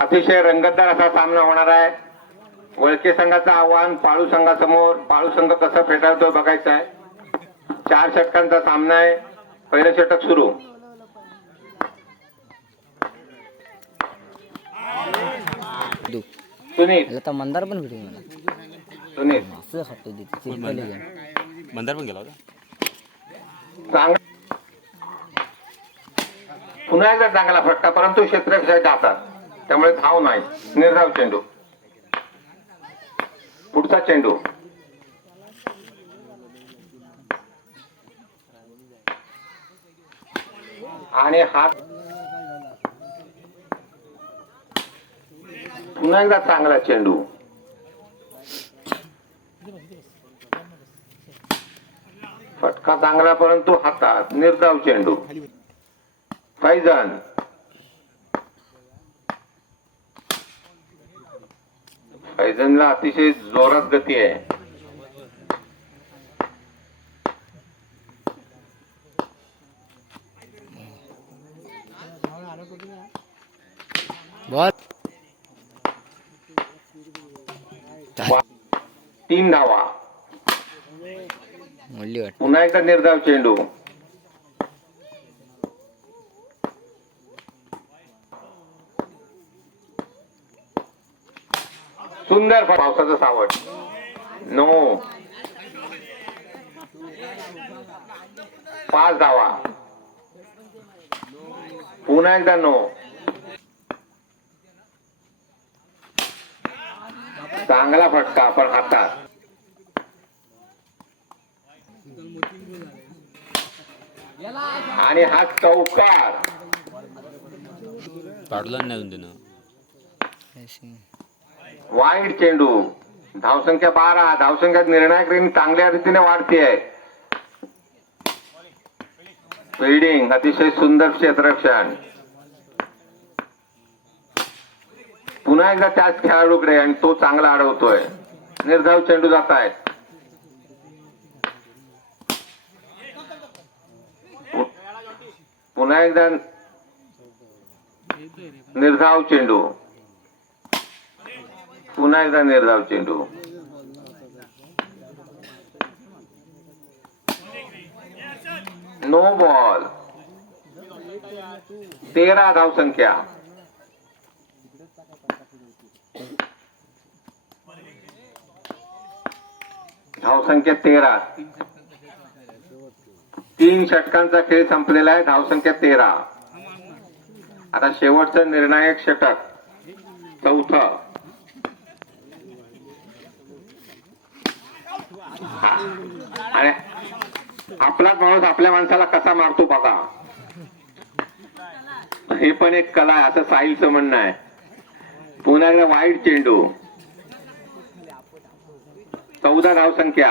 अतिशय रंगतदार असा सामना होणार आहे. वळके संघाचं आव्हान पाळू संघासमोर पाळू संघ कसं फेटाळतोय बघायचं आहे. चार षटकांचा सामना आहे. पहिलं षटक सुरू. सुनील. तर मंदार पण भेटेल मला सुनील. मंदार पण गेला होता? पुन्हा एकदा चांगला फटका परंतु क्षेत्ररक्षक जातात. त्यामुळे धाव नाही. निर्धाव चेंडू. पुढचा चेंडू. आणि हात पुन्हा एकदा चांगला चेंडू. फटका चांगला परंतु हातात. निर्धाव चेंडू. फैजन. फैजनला अतिशय जोरात गती आहे. तीन धावा. पुन्हा एकदा निर्धाव चेंडू. सुंदर फट- पावसाचं सावट. नो. पाच धावा. पुन्हा एकदा नो. चांगला फटका पण हातात. आणि हा चौकार. पाडूला नाही अजून त्यानं. वाईट चेंडू. धावसंख्या बारा. धावसंख्यात निर्णायक रेणी चांगल्या रीतीने वाढते आहे फिल्डिंग अतिशय सुंदर क्षेत्ररक्षण. पुन्हा एकदा त्याच खेळाडूकडे आणि तो चांगला अडवतोय. निर्धाव चेंडू जात आहे पुन्हा एकदा निर्धाव चेंडू. पुन्हा एकदा निर्धाव चेंडू. नो बॉल तेरा धाव संख्या. धाव संख्या तेरा. तीन षटकांचा खेळ संपलेला आहे धावसंख्या तेरा. आता शेवटचं निर्णायक षटक. चौथं. आणि आपलाच माणूस आपल्या माणसाला कसा मारतो बघा. हे पण एक कला आहे असं साहिलचं म्हणणं आहे. पुन्हा एकदा वाईट चेंडू. चौदा धावसंख्या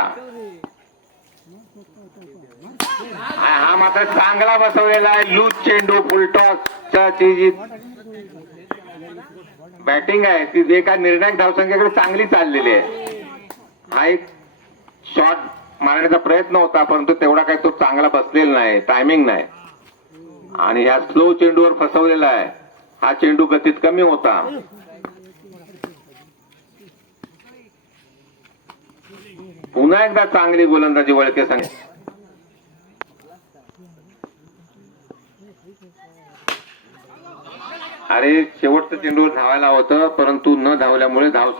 हा मात्र चांगला बसवलेला आहे लूज चेंडू फुलटॉसच्या जी बॅटिंग आहे ती जे काय निर्णायक धावसंख्येकडे चांगली चाललेली आहे. हा एक शॉर्ट मारण्याचा प्रयत्न होता परंतु तेवढा काही तो चांगला बसलेला नाही टायमिंग नाही. आणि ह्या स्लो चेंडूवर फसवलेला आहे. हा चेंडू गतीत कमी होता. पुन्हा एकदा चांगली गोलंदाजी वळके संघ. अरे शेवटचं चेंडूवर धावायला होतं परंतु न धावल्यामुळे धाव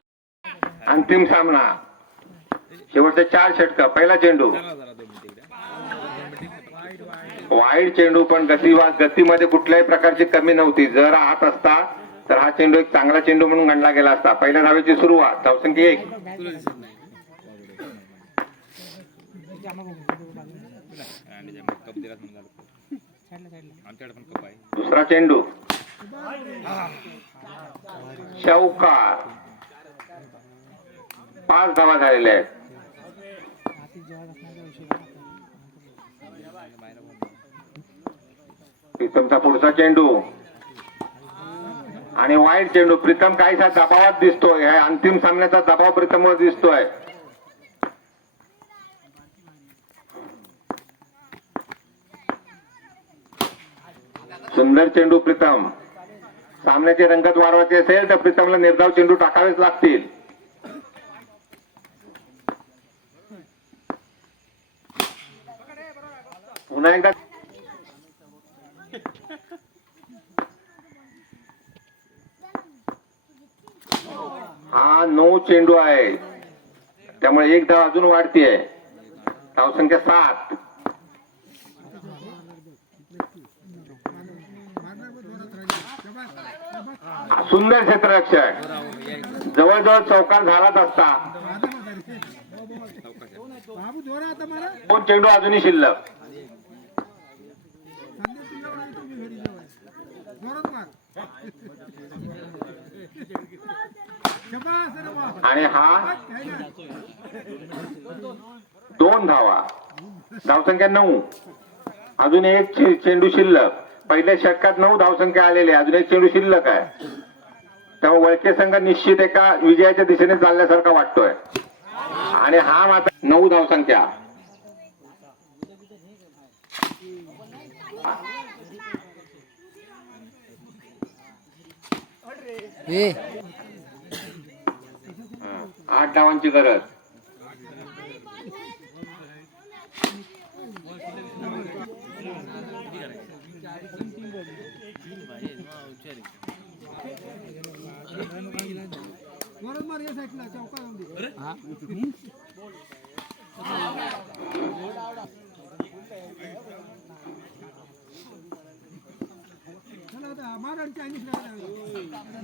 अंतिम सामना. शेवटचे चार षटक. पहिला चेंडू. वाईट चेंडू पण गती गतीमध्ये कुठल्याही प्रकारची कमी नव्हती. जर आत असता तर हा चेंडू एक चांगला चेंडू म्हणून गणला गेला असता. पहिल्या धावेची सुरुवात. धावसंख्या एक. दुसरा चेंडू. चौकार पाच धावा झालेल्या आहेत. प्रीतमचा पुढचा चेंडू. आणि वाईट चेंडू प्रीतम काहीसा दबावात दिसतोय. ह्या अंतिम सामन्याचा दबाव प्रीतमवर दिसतोय. सुंदर चेंडू प्रीतम. सामन्याची रंगत वाढवायची असेल तर प्रीतमला निर्धाव चेंडू टाकावेच लागतील. पुन्हा एकदा हा नऊ चेंडू आहे. त्यामुळे एक धाव अजून वाढतीये. धावसंख्या सात. सुंदर क्षेत्ररक्षक. जवळजवळ चौकार झालाच असता. दोन चेंडू अजूनही शिल्लक. आणि हा दोन धावा. धावसंख्या नऊ. अजून एक चेंडू शिल्लक. पहिल्या षटकात नऊ धावसंख्या आलेली आहे. अजून एक चेंडू शिल्लक आहे. तेव्हा वळके संघ निश्चित एका विजयाच्या दिशेने चालल्यासारखा वाटतोय. आणि हा मात्र नऊ धावसंख्या ए आठ धावांची गरज. चौका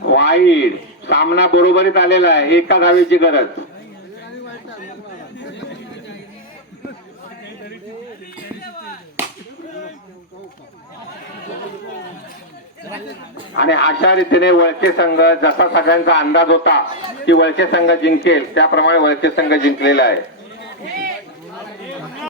वाईट. सामना बरोबरीत आलेला आहे. एका धावेची गरज. आणि अशा रीतीने वळके संघ जसा सगळ्यांचा अंदाज होता की वळके संघ जिंकेल त्याप्रमाणे वळके संघ जिंकलेला आहे.